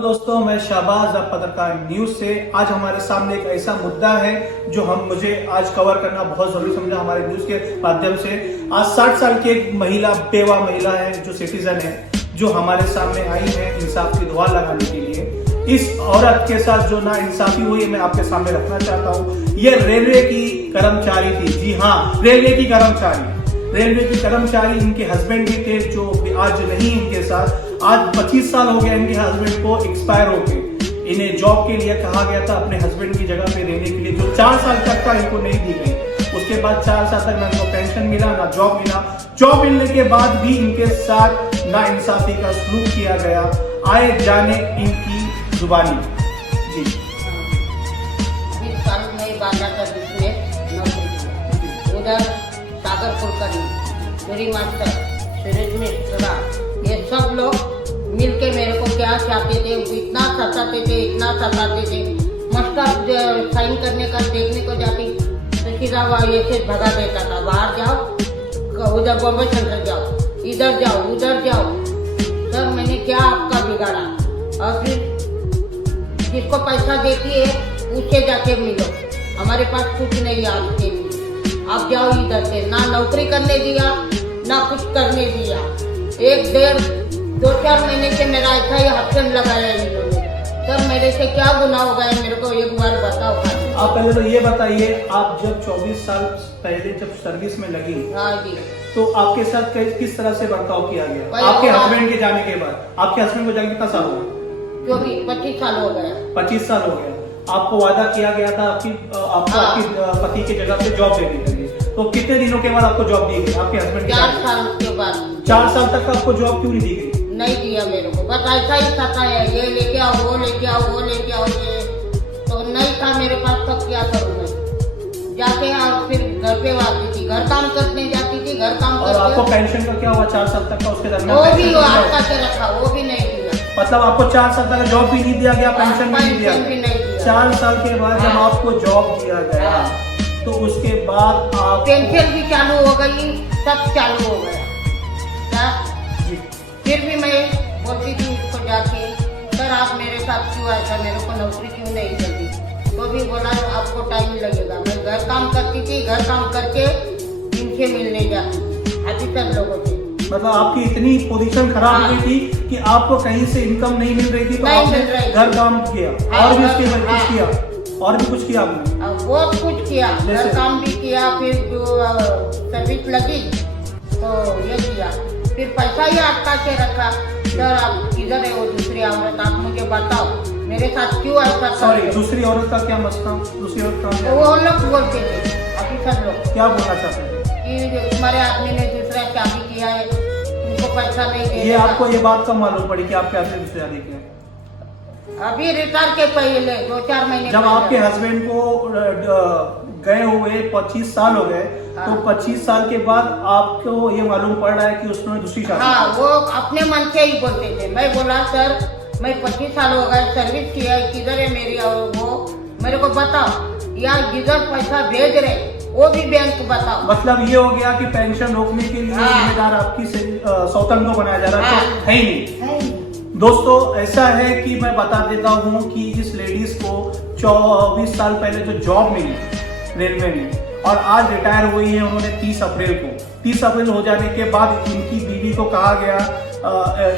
दोस्तों, मैं शाहबाज पत्रकार न्यूज से। आज हमारे सामने एक ऐसा मुद्दा है जो मुझे आज कवर करना बहुत जरूरी समझा हमारे न्यूज के माध्यम से। आज 60 साल की एक महिला, बेवा महिला है, जो सिटीजन है, जो हमारे सामने आई है इंसाफ की गुहार लगाने के लिए। इस औरत के साथ जो ना इंसाफी हुई मैं आपके सामने रखना चाहता हूँ। ये रेलवे की कर्मचारी थी। जी हाँ, रेलवे की कर्मचारी। इनके हस्बैंड भी थे जो आज नहीं इनके साथ। आज 25 साल हो गया इनके हस्बैंड को एक्सपायर होके। इन्हें जॉब के लिए कहा गया था अपने हस्बैंड की जगह पे रहने के लिए, जो 4 साल तक का इनको नहीं दी गई। उसके बाद 4 साल तक ना इनको पेंशन मिला, ना जॉब मिला। जॉब मिलने के बाद भी इनके साथ ना इंसाफी का सलूक किया गया। आए जाने इनकी जुबानी। जी, 20 साल में बांधा का बिजनेस नौकरी, उधर सागरपुर का मेरी मास्टर सूरज मिश्रा, ये सब लोग मिलके मेरे को क्या चाहते थे, इतना सताते थे। मास्टर साइन करने का देखने को जाती तो सीधा ये से भगा देता था, बाहर जाओ, उधर बॉम्बे सेंटर जाओ, इधर जाओ, उधर जाओ। सर, मैंने क्या आपका बिगाड़ा? और फिर जिसको पैसा देती है उससे जाके मिलो, हमारे पास कुछ नहीं है आज के लिए, आप जाओ इधर से। ना नौकरी करने दिया, ना कुछ करने दिया। 1-1.5-2-4 महीने से मेरा ऐसा ही हफ्ते लगाया इन्होंने। सर, मेरे से क्या गुनाह हो गया, मेरे को एक बार बताओ। आप पहले तो ये बताइए, आप जब 24 साल पहले जब सर्विस में लगी, हाँ जी, तो आपके साथ किस तरह से बर्ताव किया गया? आपके हस्बैंड के जाने के बाद, आपके हस्बैंड को जाने कितना साल हुआ? 25 साल हो गया। 25 साल हो गया। आपको वादा किया गया था आपकी पति की जगह पे जॉब देने के लिए। तो कितने दिनों के बाद आपको जॉब दी गई? आपके हस्बैंड 4 साल के बाद। 4 साल तक आपको जॉब क्यों नहीं दी गई? नहीं दिया मेरे को, बस ऐसा ही सताया, ये लेके आओ, वो लेके आओ, वो लेके आओ। ये तो नहीं था मेरे पास, तब क्या करूँ मैं? जाके और फिर घर पे आती थी, घर काम करने जाती थी, घर काम और आपको पेंशन का क्या हुआ 4 साल तक का? उसके दरमियान वो भी आपका के रखा, वो भी नहीं दिया। मतलब आपको 4 साल तक जॉब भी नहीं दिया गया, पेंशन भी नहीं दिया गया। 4 साल के बाद जब आपको जॉब दिया गया, तो उसके बाद आप पेंशन भी चालू हो गई, सब चालू हो गया। फिर भी मैं बोलती थी उसको जाके, सर आप मेरे साथ क्यों ऐसा, मेरे को नौकरी क्यों नहीं मिलती? तो भी बोला आपको टाइम लगेगा। मैं घर काम करती थी, घर काम करके इनसे मिलने जाती थी ऑफिसर लोगों से। मतलब आपकी इतनी पोजीशन खराब हो गई थी कि आपको कहीं से इनकम नहीं मिल रही थी, तो आपने घर काम किया और भी उसके बाद कुछ किया, और भी कुछ किया आपने? बहुत कुछ किया, घर काम भी किया। फिर जो सर्विस लगी तो ये किया, फिर पैसा ही अटका के रखा। सर आप किधर है वो दूसरी औरत, आप मुझे बताओ मेरे साथ क्यों ऐसा? सॉरी, दूसरी औरत का क्या मसला? दूसरी औरत का तो वो लोग बोलते थे, ऑफिसर लोग क्या बोलना चाहते हैं कि तुम्हारे आदमी ने दूसरा शादी किया है, उनको पैसा नहीं दे। ये आपको ये बात कब मालूम पड़ी कि आपके हस्बैंड दूसरी शादी किया? अभी रिटायर के पहले 2-4 महीने जब आपके हस्बैंड को गए हुए 25 साल हो गए, तो 25 साल के बाद आपको ये मालूम पड़ रहा है कि उसने दूसरी शादी? हाँ, वो अपने मन से ही बोलते थे। मैं बोला सर मैं 25 साल हो गए सर्विस किया है, किधर है मेरी, और वो मेरे को बताओ, या जिधर पैसा भेज रहे वो भी बैंक बताओ। मतलब ये हो गया कि पेंशन रोकने के लिए जिम्मेदार आपकी सौतन को बनाया जा रहा है, तो है ही नहीं। दोस्तों, ऐसा है कि मैं बता देता हूँ कि इस लेडीज को 24 साल पहले जो जॉब मिली रेलवे में, और आज रिटायर हुई है उन्होंने 30 अप्रैल को। 30 अप्रैल हो जाने के बाद इनकी बीवी को कहा गया,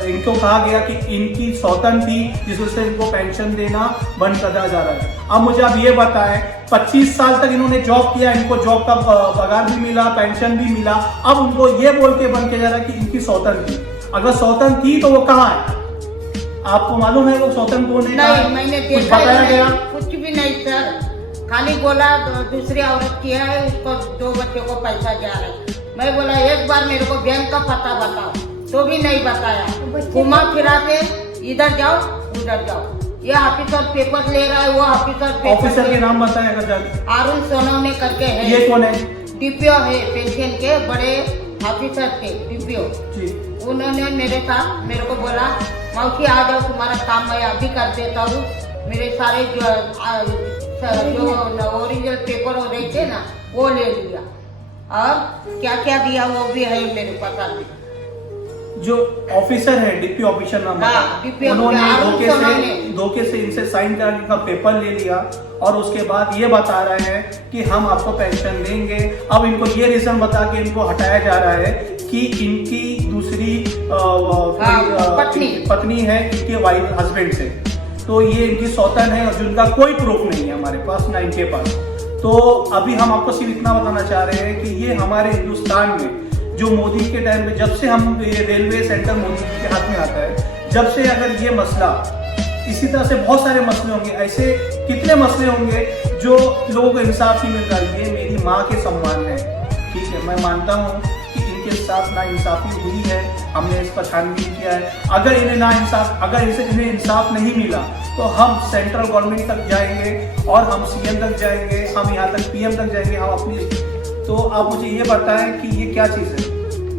इनको कहा गया कि इनकी सौतन थी, जिस वजह से इनको पेंशन देना बंद कर दिया जा रहा है। अब मुझे आप ये बताएं, 25 साल तक इन्होंने जॉब किया, इनको जॉब का पगार भी मिला, पेंशन भी मिला। अब उनको ये बोल के बंद किया जा रहा है कि इनकी सौतन थी। अगर सौतन थी तो वो कहाँ है? आपको मालूम है वो सौतन कौन है? नहीं, मैंने देखा बताया गया? कुछ भी नहीं सर, खाली बोला दूसरी औरत किया है, उसको 2 बच्चों को पैसा जा रहा है। मैं बोला एक बार मेरे को बैंक का पता बताओ, तो भी नहीं बताया। घुमा फिरा के इधर जाओ, उधर जाओ, ये ऑफिसर पेपर ले रहा है, वो ऑफिसर के नाम बताएगा जान? अरुण सोनवने करके है। ये कौन है? डीपीओ है, पेंशन के बड़े ऑफिसर थे डीपीओ। उन्होंने मेरे साथ मेरे को बोला मौसी आ जाओ, तुम्हारा काम मैं अभी कर देता हूँ। मेरे सारे जो ओरिजिनल पेपर हो रहे थे ना वो ले लिया, और क्या क्या दिया वो भी है मेरे पास अभी। जो ऑफिसर है डीपी ऑफिसर नाम हाँ, है, DP उन्होंने ऑफिसर धोखे से इनसे साइन कराने का पेपर ले लिया और उसके बाद ये बता रहे हैं कि हम आपको पेंशन देंगे। अब इनको ये रीजन बता के इनको हटाया जा रहा है कि इनकी दूसरी पत्नी है इनके वाइफ हस्बैंड से, तो ये इनकी सौतन है और जिनका कोई प्रूफ नहीं है हमारे पास ना इनके पास। तो अभी हम आपको सिर्फ इतना बताना चाह रहे हैं कि ये हमारे हिंदुस्तान में जो मोदी के टाइम में जब से हम ये रेलवे सेंटर मोदी जी के हाथ में आता है, जब से अगर ये मसला इसी तरह से बहुत सारे मसले होंगे, ऐसे कितने मसले होंगे जो लोगों को इंसाफ नहीं मिल रहा है। ये मेरी माँ के सम्मान है, ठीक है, मैं मानता हूँ कि इनके साथ ना इंसाफी हुई है, हमने इस पर छानबीन किया है। अगर इन्हें इंसाफ नहीं मिला तो हम सेंट्रल गवर्नमेंट तक जाएंगे और हम सीएम तक जाएंगे, हम यहाँ तक पीएम तक जाएंगे, हम अपनी। तो आप मुझे ये बताएं कि ये क्या चीज़ है?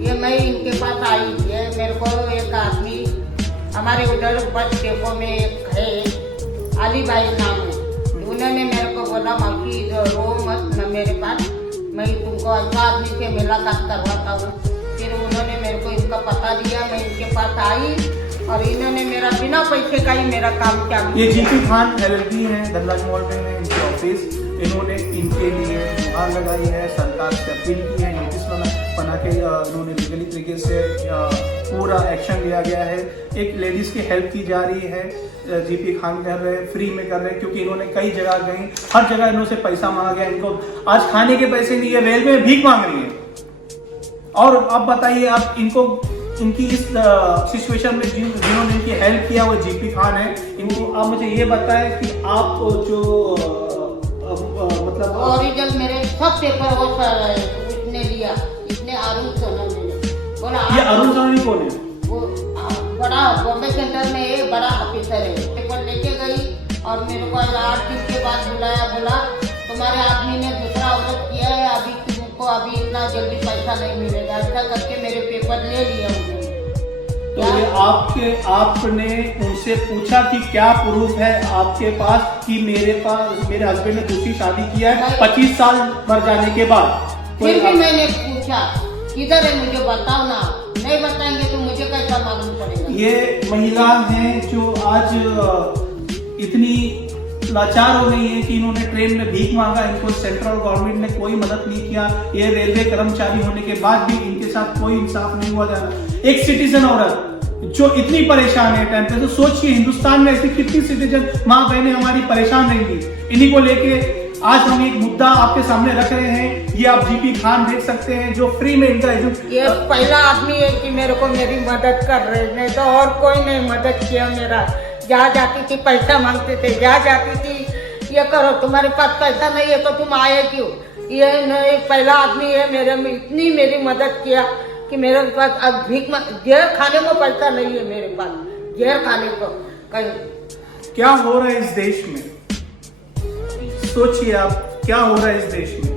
ये मैं इनके पास आई है, मेरे को एक आदमी हमारे उधर बस डेपो में एक है, अली भाई नाम है, उन्होंने मेरे को बोला माफी रो मत न मेरे पास, मैं तुमको अच्छा आदमी से मुलाकात करवाता हूँ। फिर उन्होंने मेरे को इनका पता दिया, मैं इनके पास आई और इन्होंने मेरा बिना पैसे का ही मेरा काम किया। ये जीपी खान LLP है, धनराज मॉल में है इनकी ऑफिस। इन्होंने इनके लिए गुहार लगाई है, सरकार से अपील की है, नोटिस बना के इन्होंने लीगली तरीके से पूरा एक्शन लिया गया है। एक लेडीज की हेल्प की जा रही है, जीपी खान कर रहे हैं, फ्री में कर रहे हैं, क्योंकि इन्होंने कई जगह गई, हर जगह इन्होंने पैसा मांगा गया, इनको आज खाने के पैसे नहीं है, रेलवे में भीख मांग रही है। और अब बताइए आप इनको, इनकी इस सिचुएशन में जिन्होंने इनकी हेल्प किया वो जीपी खान है। इनको आप मुझे ये बताएं कि आप जो मतलब ओरिजिनल मेरे सब पेपर वो इसने लिया, इसने अरुण सोनाली बोला। ये अरुण सोनाली कौन है? वो बड़ा बॉम्बे सेंटर में एक बड़ा ऑफिसर है। पेपर लेके गई और मेरे को 8 दिन के बाद बुलाया, बोला तुम्हारे आदमी ने दूसरा औरत किया है, अभी तुमको अभी इतना जल्दी पैसा नहीं मिलेगा। ऐसा करके मेरे पेपर ले लिया उन्होंने। तो ये आपने उनसे पूछा कि क्या प्रूफ है आपके पास कि मेरे हस्बैंड ने दूसरी शादी किया है 25 साल मर जाने के बाद? फिर भी मैंने पूछा किधर है, मुझे बताओ ना, नहीं बताएंगे तो मुझे कैसा मालूम पड़ेगा। ये महिला है जो आज इतनी लाचार हो गई है कि इन्होंने ट्रेन में भीख मांगा, इनको सेंट्रल गवर्नमेंट ने कोई मदद नहीं किया। ये रेलवे कर्मचारी होने के बाद भी इनके साथ कोई इंसाफ नहीं हुआ जा रहा। एक सिटीजन औरत जो इतनी परेशान है टाइम पे, तो सोचिए हिंदुस्तान में ऐसी कितनी सिटीजन माँ बहनें हमारी परेशान रहेंगी। इन्हीं को लेके आज हम एक मुद्दा आपके सामने रख रहे हैं। ये आप जीपी खान देख सकते हैं जो फ्री में इनका ये पहला आदमी है कि मेरे को मेरी मदद कर रहे, नहीं तो और कोई नहीं मदद किया मेरा। जहाँ जाती थी पैसा मांगते थे, जहाँ जाती थी ये करो, तुम्हारे पास पैसा नहीं है तो तुम आए क्यों। ये नहीं पहला आदमी है मेरे में इतनी मेरी मदद किया कि मेरे पास अब भीख जहर खाने को पैसा नहीं है मेरे पास, जहर खाने को कहीं। क्या हो रहा है इस देश में? सोचिए आप क्या हो रहा है इस देश में।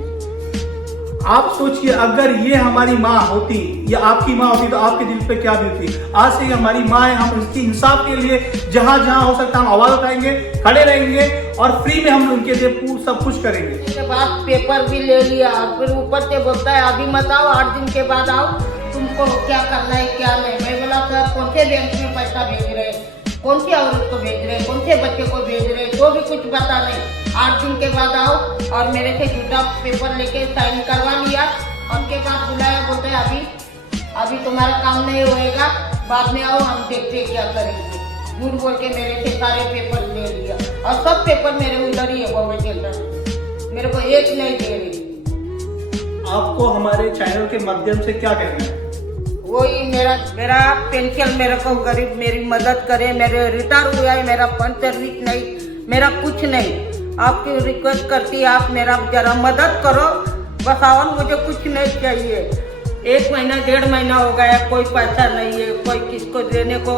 आप सोचिए अगर ये हमारी माँ होती या आपकी माँ होती तो आपके दिल पे क्या बीतती। आज से हमारी माँ है, हम इसकी इंसाफ के लिए जहां जहां हो सकता हम आवाज उठाएंगे, खड़े रहेंगे और फ्री में हम उनके लिए सब कुछ करेंगे। इसके बाद पेपर भी ले लिया और फिर ऊपर से बोलता है अभी मत आओ, 8 दिन के बाद आओ, तुमको क्या करना है क्या नहीं। मैं बोला सर कौन से बैंक में पैसा भेज रहे, कौन सी औरत को भेज रहे, कौन से बच्चे को भेज रहे, तो भी कुछ पता नहीं। 8 दिन के बाद आओ और मेरे से झूठा पेपर लेके साइन करवा लिया। उनके बाद बुलाया, बोलते अभी तुम्हारा काम नहीं होएगा, बाद में आओ हम देखते क्या करेंगे। झूठ बोल के मेरे से सारे पेपर ले लिया और सब पेपर मेरे उधर ही है बॉम्बे के अंदर, मेरे को एक नहीं दे रही। आपको हमारे चैनल के माध्यम से क्या कहना है? वही मेरा पेंशन मेरे को गरीब मेरी मदद करे, मेरे रिटायर हुआ है, मेरा फंड सर्विस नहीं, मेरा कुछ नहीं। आपकी रिक्वेस्ट करती है आप मेरा जरा मदद करो बस, और मुझे कुछ नहीं चाहिए। 1 महीना 1.5 महीना हो गया, कोई पैसा नहीं है, कोई किसको देने को।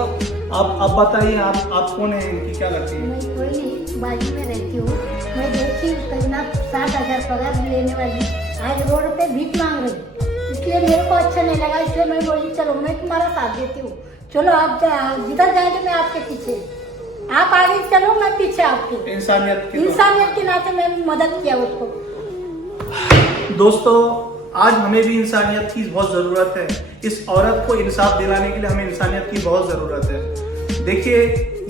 अब बताइए आप कौन है, इनकी क्या लगती है? मैं कोई नहीं, बाजू में रहती हूँ। मैं देखी करीना 60,000 पगार लेने वाली आज रोड पे भीख मांग रही, इसलिए मेरे को अच्छा नहीं लगा। इसलिए मैं बोली चलो मैं तुम्हारा साथ देती हूँ, चलो आप जिधर जाएंगे मैं आपके पीछे, आप आगे चलो मैं पीछे आपके। इंसानियत के नाते मैं मदद किया उसको। दोस्तों आज हमें भी इंसानियत की बहुत ज़रूरत है। इस औरत को इंसाफ दिलाने के लिए हमें इंसानियत की बहुत ज़रूरत है। देखिए,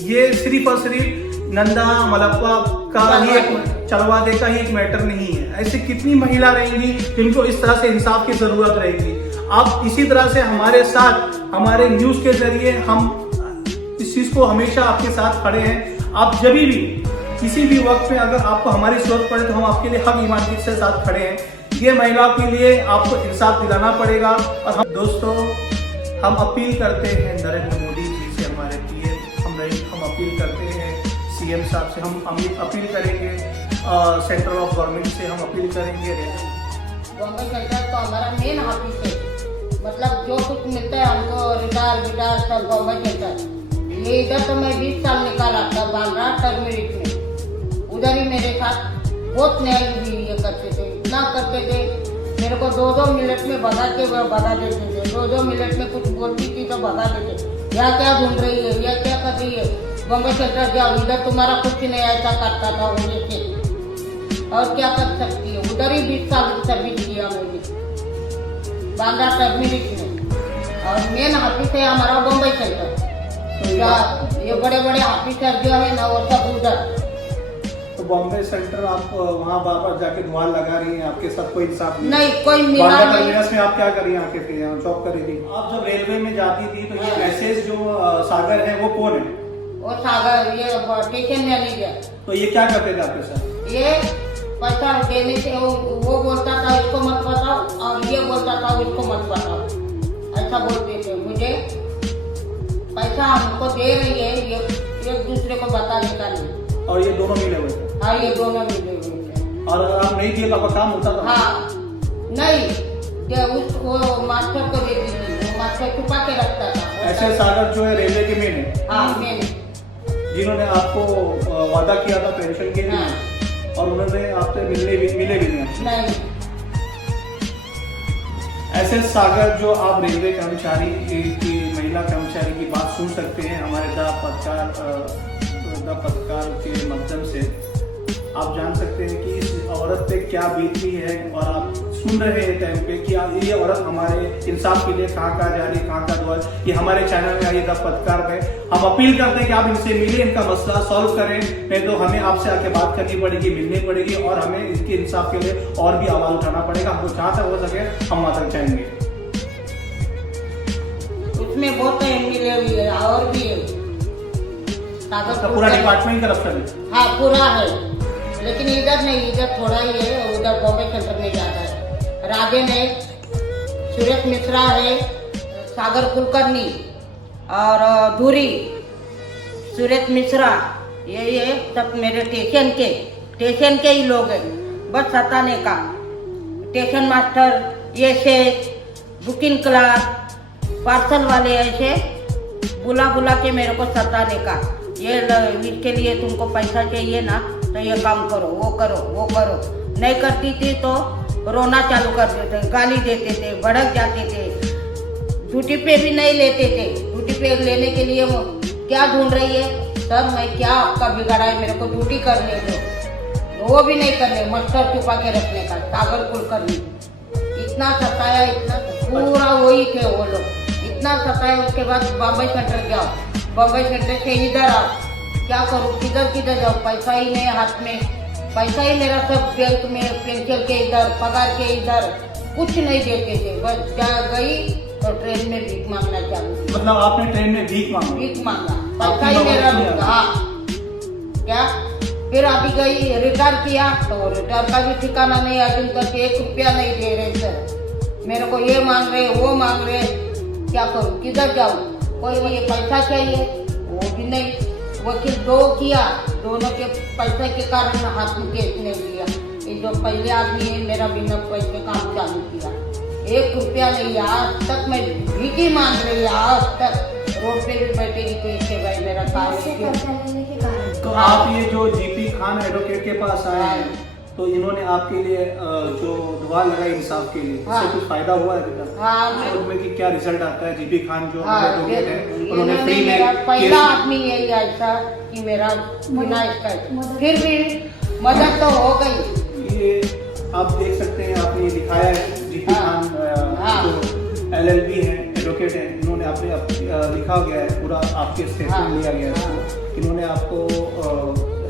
ये सिर्फ और सिर्फ नंदा मलप्पा का ही एक चलवादे का ही एक मैटर नहीं है। ऐसे कितनी महिला रहेंगी जिनको इस तरह से इंसाफ की ज़रूरत रहेगी। आप इसी तरह से हमारे साथ, हमारे न्यूज़ के जरिए हम इस चीज़ को हमेशा आपके साथ खड़े हैं। आप जब भी किसी भी वक्त में अगर आपको हमारी जरूरत पड़े तो हम आपके लिए हक ईमान के साथ खड़े हैं। ये महिलाओं के लिए आपको इंसाफ दिलाना पड़ेगा। और हम दोस्तों, हम अपील करते हैं नरेंद्र मोदी जी से, हमारे पीएम, हम अपील करते हैं सीएम साहब से, हम अपील करेंगे सेंट्रल ऑफ गवर्नमेंट से, हम अपील करेंगे। बॉम्बे सेंटर तो हमारा मेन ऑफिस है, मतलब जो कुछ मिलता है हमको रिटायर सब बॉम्बे सेंटर। ये इधर तो मैं 20 साल निकाला था बांद्रा टर्मरिक में, उधर ही मेरे साथ बहुत न्याय भी ये करते थे, इतना करते थे। मेरे को 2-2 मिनट में भगा देते थे, 2-2 मिनट में कुछ बोलती थी तो भगा देते। यह क्या ढूंढ रही है, यह क्या कर रही है, बॉम्बे सेंटर जाओ, इधर तुम्हारा कुछ नहीं ऐसा करता था उन्हें से। और क्या कर सकती है, उधर ही 20 साल सर्विस किया मैंने बांद्रा टर्मरिक में। और मेन ऑफिस है हमारा बॉम्बे सेंटर। ये बड़े बड़े ऑफिसर जो है ना वो सब उधर। तो बॉम्बे सेंटर आप वहाँ बार जाके दुआ लगा रही हैं, आपके साथ कोई इंसाफ नहीं, कोई मिला नहीं। में आप क्या कर रही हैं, आके फिर यहाँ जॉब कर रही थी? आप जब रेलवे में जाती थी तो ये मैसेज जो सागर है वो कौन है? वो सागर, ये स्टेशन मैनेजर। तो ये क्या करते थे आपके साथ? ये पैसा देने से वो बोलता था इसको मत बताओ, और ये बोलता था इसको मत बताओ, ऐसा बोलते थे। मुझे पैसा हमको दे रही है, ये एक दूसरे को बताने का नहीं। और ये दोनों मिले हुए थे? हाँ, ये दोनों मिले हुए थे। और अगर आप नहीं दिए तो आपका काम होता था? हाँ, नहीं, वो मास्टर को देती थी, वो मास्टर छुपा के रखता था। ऐसे सागर जो है रेलवे के मेन है? हाँ, मैंने, जिन्होंने आपको वादा किया था पेंशन के लिए। हाँ। और उन्होंने आपसे मिले भी नहीं? ऐसे सागर जो आप रेलवे कर्मचारी की, महिला कर्मचारी की बात सुन सकते हैं हमारे पत्रकार के माध्यम से। आप जान सकते हैं कि इस औरत पे क्या बीती है, और आप सुन रहे हैं टाइम पे कि ये औरत हमारे इंसाफ के लिए कहाँ जा रही है, कहाँ दुआ। ये हमारे चैनल में आई द पत्रकार में हम अपील करते हैं कि आप इनसे मिले, इनका मसला सॉल्व करें। नहीं तो हमें आपसे आके बात करनी पड़ेगी, मिलनी पड़ेगी, और हमें इसके इंसाफ के लिए और भी आवाज उठाना पड़ेगा। हमको जहाँ तक हो सके हम वहाँ तक जाएंगे। उसमें बहुत मिले हुई है और भी है। पूरा डिपार्टमेंट तरफ से? हाँ, पूरा है, लेकिन इधर नहीं, इधर थोड़ा ही है, उधर बॉम्बे सेंटर में जाता है। राजे ने, सुरेश मिश्रा है, सागर कुलकर्णी और धूरी, सुरेश मिश्रा, ये सब मेरे स्टेशन के ही लोग हैं। बस सताने का, स्टेशन मास्टर, ये से बुकिंग क्लार्क, पार्सल वाले, ऐसे बुला के मेरे को सताने का। ये इसके लिए तुमको पैसा चाहिए ना, तो ये काम करो, वो करो। नहीं करती थी तो रोना चालू कर देते, गाली देते थे, भड़क जाते थे। ड्यूटी पे भी नहीं लेते थे। ड्यूटी पे लेने के लिए वो क्या ढूंढ रही है सर, मैं क्या आपका बिगाड़ा है, मेरे को ड्यूटी करने दो। वो भी नहीं करने, मास्टर छुपा के रखने का। सागर कुलकर्णी इतना सताया, इतना पूरा वही थे वो लोग, इतना सताया। उसके बाद बॉम्बे सेंटर जाओ, बॉम्बे सेंटर से इधर आओ, क्या करूँ, किधर जाओ, पैसा ही नहीं हाथ में, पैसा ही मेरा सब बैंक में, पेंशन के इधर, पगार के इधर, कुछ नहीं देते थे। बस जा गई तो ट्रेन में भीख मांगना चालू। मतलब आपने ट्रेन में भीख मांगा? पैसा ही मेरा रुका। हाँ, क्या फिर अभी गई, रिटायर किया तो रिटायर का भी ठिकाना नहीं, अजून तक 1 रुपया नहीं दे रहे सर। मेरे को ये मांग रहे, वो मांग रहे, क्या करूँ, किधर जाऊँ। कोई ये पैसा चाहिए, वो भी नहीं। वकील 2 किया, दोनों के पैसे के कारण हाथ में केस नहीं लिया। ये जो पहले आदमी है, मेरा बिना पैसे काम चालू किया, 1 रुपया नहीं। आज तक मैं भीख मांग रही, आज तक रोड पे भी बैठेगी तो इसके भाई मेरा काम है। तो आप ये जो जीपी खान एडवोकेट के पास आए हैं, तो इन्होंने आपके लिए जो दुआ लगाई इंसाफ के लिए, इससे कुछ फायदा हुआ है बेटा? हाँ, उसमें कि क्या रिजल्ट आता है? जीपी खान जो एडवोकेट है, उन्होंने फ्री में, पहला आदमी यही ऐसा कि मेरा बिना इसका, फिर भी मदद तो हो गई। ये आप देख सकते हैं, आपने दिखाया है जीपी LLB है, एडवोकेट है, इन्होंने आपने लिखा गया है पूरा, आपके स्टेटमेंट लिया गया है, इन्होंने आपको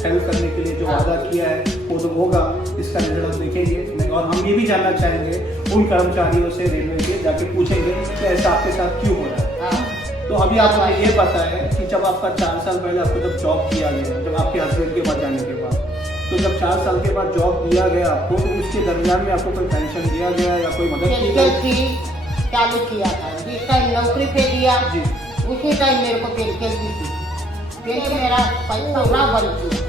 हेल्प करने के लिए जो वादा किया है वो तो होगा, इसका रिजल्ट हम देखेंगे। और हम ये भी जानना चाहेंगे उन कर्मचारियों से रेलवे के, जाके पूछेंगे कि ऐसा आपके साथ क्यों हो रहा है। तो अभी आप मुझे ये बताएं कि जब आपका 4 साल पहले आपको जब जॉब दिया गया, जब आपके हस्बैंड के पास जाने के बाद, तो जब 4 साल के बाद जॉब दिया गया आपको, तो उसके दरमियान में आपको कोई पेंशन दिया गया या कोई मदद की गई? चालू किया था जिस टाइम नौकरी पे दिया जी, उसी टाइम मेरे को पेंशन दी थी। पेंशन मेरा पैसा पूरा बन गया,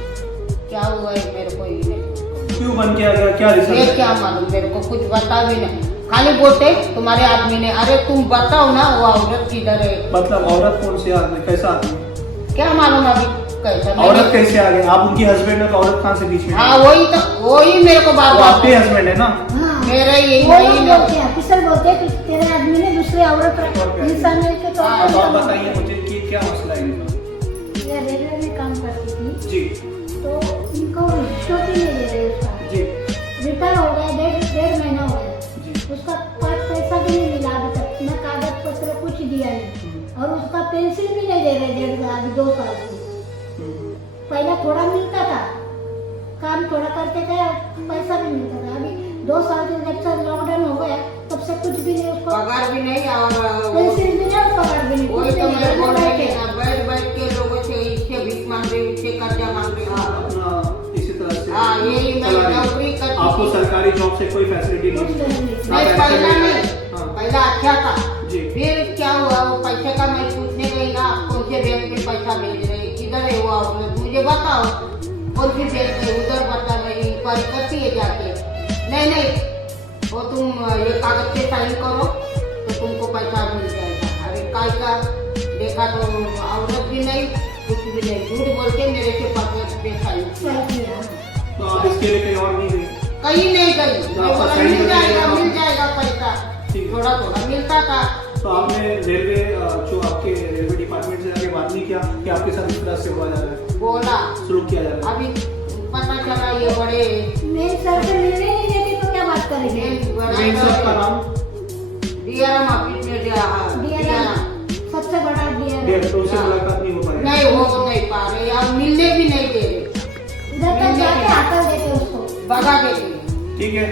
क्या हुआ है मेरे को ये नहीं, क्यों बंद किया गया, क्या ये रीजन? क्या मालूम, मेरे को कुछ बता भी नहीं। खाली बोलते तुम्हारे आदमी ने, अरे तुम बताओ ना वो औरत किधर है। मतलब औरत कौन सी आदमी, कैसा आदमी? क्या मालूम अभी कैसा औरत कैसे आ गई? आप उनकी हस्बैंड है तो औरत कहाँ से बीच में? हाँ वही मेरे को बार वो बार आपके हस्बैंड है ना? हाँ। मेरे यही वो वही ना। बोलते हैं, ऑफिसर बोलते हैं कि तेरे आदमी ने दूसरे औरत इंसान के तौर हाँ, तो आप पर बताइए मुझे कि क्या मसला है इनका? ये रेलवे में काम करती थी, जी तो इनको छुट्टी नहीं दे रहे उसका। जी रिटायर हो गया, डेढ़ महीना हो गया, जी। उसका 5 पैसा भी नहीं मिला अभी तक, न कागज पत्र कुछ दिया नहीं, और उसका पेंशन भी नहीं दे रहे 2 साल से। पहला थोड़ा मिलता था, काम थोड़ा करते थे, पैसा भी मिलता था। अभी 2 साल से जब से लॉकडाउन हो गया तब से कुछ भी नहीं, उसको पगार भी नहीं और पेंशन भी नहीं और पगार भी नहीं, वही कुछ तो नहीं, मेरे को घर में बैठे। बैठ बैठ के लोगों से इससे भीख मांग रही, उससे कर्जा मांग रही। अपना इसी तरह से हाँ, यही मैं चला रही। नौकरी करती आपको थी। सरकारी जॉब से कोई फैसिलिटी कुछ नहीं नहीं थी? मिलता। नहीं, ना पहला pension नहीं, मिला? हाँ। पहला अच्छा था। जी। फिर क्या हुआ, वो पैसे का मैं पूछने गई ना, आप कौन से बैंक में पैसा भेज रहे, किधर है वो औरत, मुझे बताओ कौन सी बैंक है, उधर बता रही, इंक्वायरी करती है जाके। नहीं वो तुम ये कागज पे साइन करो तो तुमको पैसा मिल जाएगा। अरे काय का देखा तो औरत भी नहीं, कुछ भी नहीं, झूठ बोल के मेरे के कागज पे साइन किया। सही किया। तो आप इसके लिए कहीं और नहीं गई? कहीं नहीं गई, तो मैं आपका बोला साइन मिल करके जाएगा आप- मिल जाएगा पैसा, ठीक। थोड़ा थोड़ा मिलता था। तो आपने रेलवे जो आपके रेलवे डिपार्टमेंट से जाके बात नहीं किया कि आपके साथ इस तरह से हुआ जा रहा है, बोला शुरू किया जा रहा है? अभी पता चला ये बड़े मेन सर से मिलने नहीं देती तो क्या बात करेंगे? मेन साहब का नाम डीआरएम ऑफिस में DRM सबसे बड़ा DRM। डेढ़, तो उससे मुलाकात नहीं हो पाई? नहीं हो नहीं पा रहे, अब मिलने भी नहीं दे रहे, उधर तक जाके आकर देते उसको। भगा देते। ठीक है,